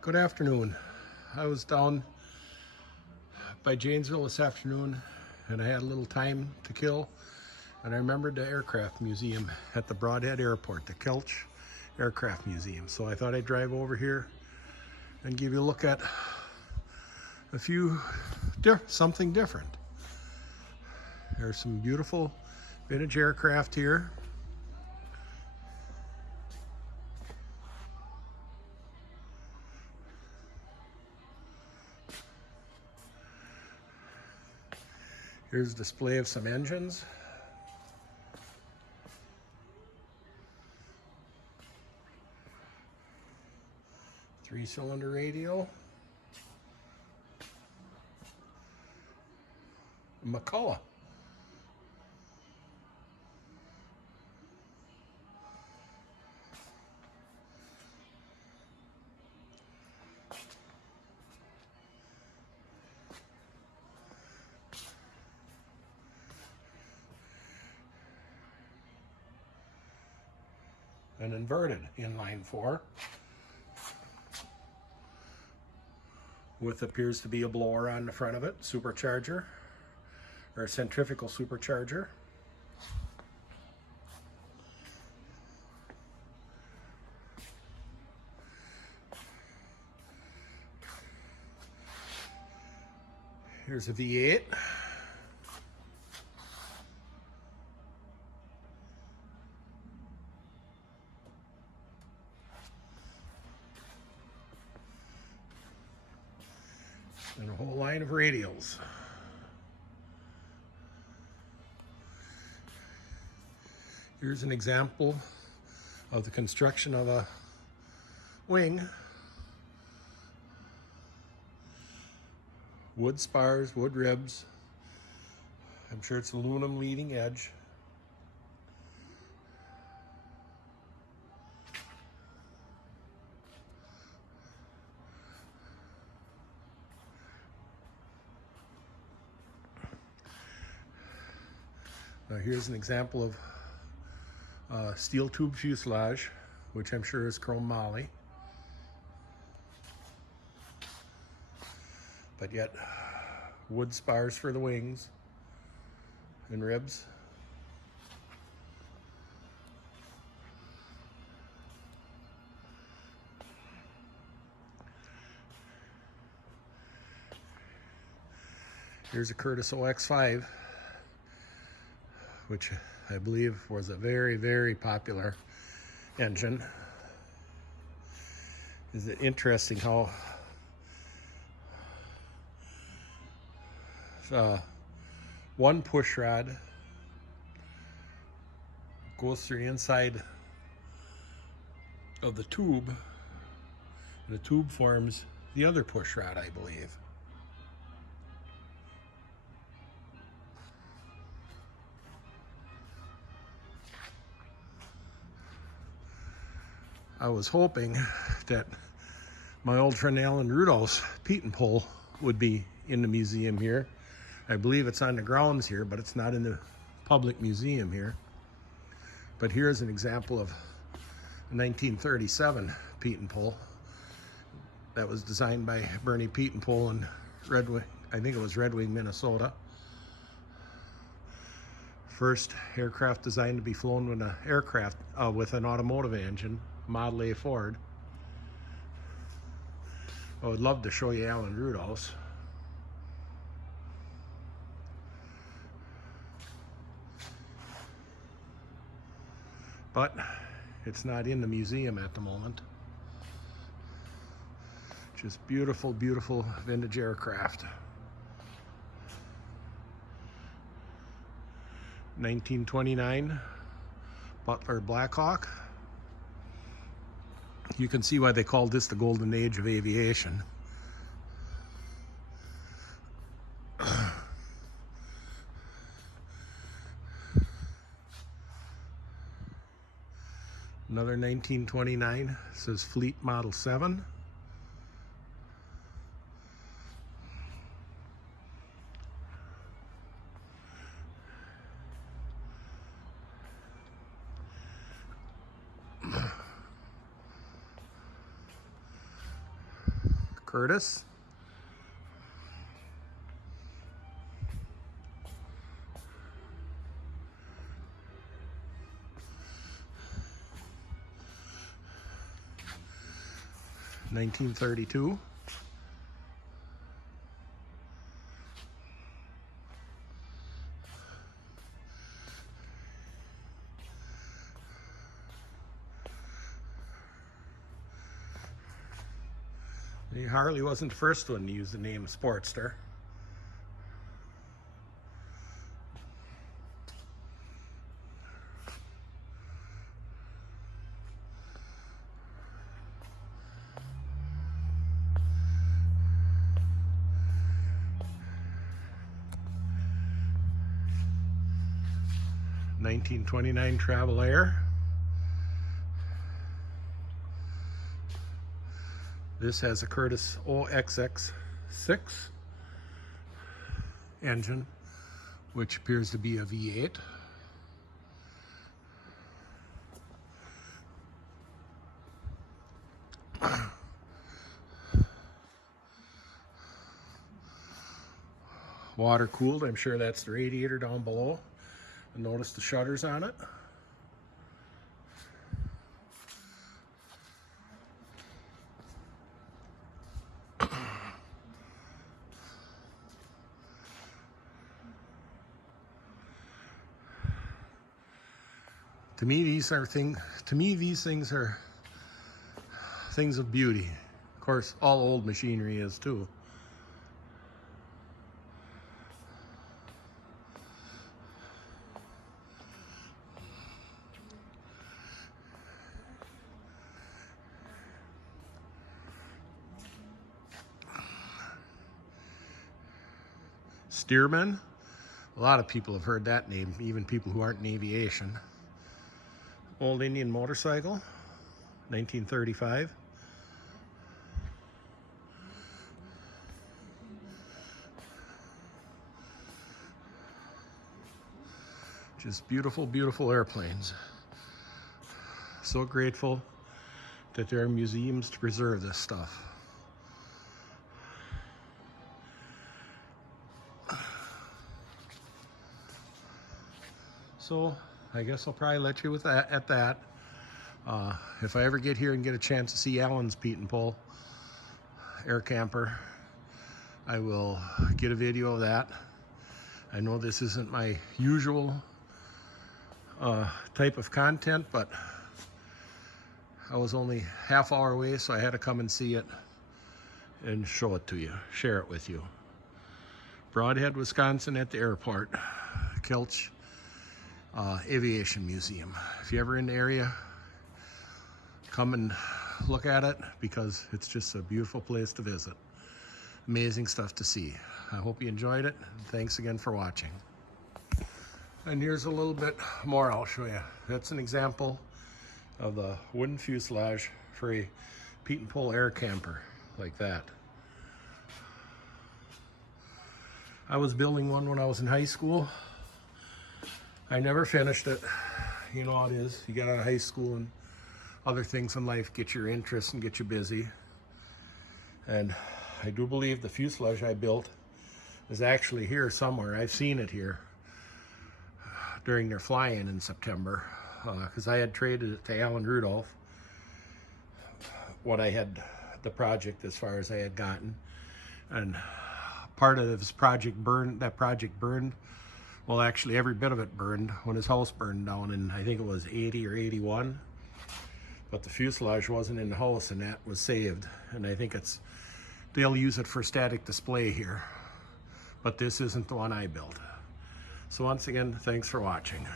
Good afternoon. I was down by Janesville this afternoon and I had a little time to kill, and I remembered the aircraft museum at the Brodhead airport, the Kelch Aviation Museum. So I thought I'd drive over here and give you a look at something different. There's some beautiful vintage aircraft here. Here's a display of some engines. Three-cylinder radial. McCullough. An inverted inline four with appears to be a blower on the front of it, supercharger or a centrifugal supercharger. Here's a V8. And a whole line of radials. Here's an example of the construction of a wing. Wood spars, wood ribs. I'm sure it's aluminum leading edge. Now here's an example of steel tube fuselage, which I'm sure is chrome moly, but yet wood spars for the wings and ribs. Here's a Curtiss OX5, which I believe was a very, very popular engine. Is it interesting how one push rod goes through the inside of the tube, and the tube forms the other push rod, I believe. I was hoping that my old friend Alan Rudolph's Pete and Pole would be in the museum here. I believe it's on the grounds here, but it's not in the public museum here. But here's an example of a 1937 Pete and Pole that was designed by Bernie Pete and Pole in Red Wing, I think it was Red Wing, Minnesota. First aircraft designed to be flown with with an automotive engine, Model A Ford. I would love to show you Alan Rudolph's. But it's not in the museum at the moment. Just beautiful, beautiful vintage aircraft. 1929 Butler Blackhawk. You can see why they called this the golden age of aviation. Another 1929, says Fleet Model 7. Curtis. $1932. Harley wasn't the first one to use the name Sportster. $1929 Travel Air. This has a Curtis OXX6 engine, which appears to be a V8. Water cooled, I'm sure that's the radiator down below. And notice the shutters on it. To me, these things are things of beauty. Of course, all old machinery is too. Stearman. A lot of people have heard that name, even people who aren't in aviation. Old Indian motorcycle, 1935. Just beautiful, beautiful airplanes. So grateful that there are museums to preserve this stuff. So I guess I'll probably let you with that at that. If I ever get here and get a chance to see Alan's Pete and Pull air camper, I will get a video of that. I know this isn't my usual type of content, but I was only half hour away, so I had to come and see it and show it to you, share it with you. Brodhead, Wisconsin at the airport, Kelch Aviation Museum. If you're ever in the area, come and look at it, because it's just a beautiful place to visit. Amazing stuff to see. I hope you enjoyed it. Thanks again for watching. And here's a little bit more I'll show you. That's an example of the wooden fuselage for a Pete and Pull air camper like that. I was building one when I was in high school. I never finished it. You know how it is. You get out of high school and other things in life get your interest and get you busy. And I do believe the fuselage I built is actually here somewhere. I've seen it here during their fly-in in September, because I had traded it to Alan Rudolph, what I had, the project as far as I had gotten. And part of his project burned, that project burned. Well, actually every bit of it burned when his house burned down in, I think it was 80 or 81. But the fuselage wasn't in the house, and that was saved. And I think they'll use it for static display here. But this isn't the one I built. So once again, thanks for watching.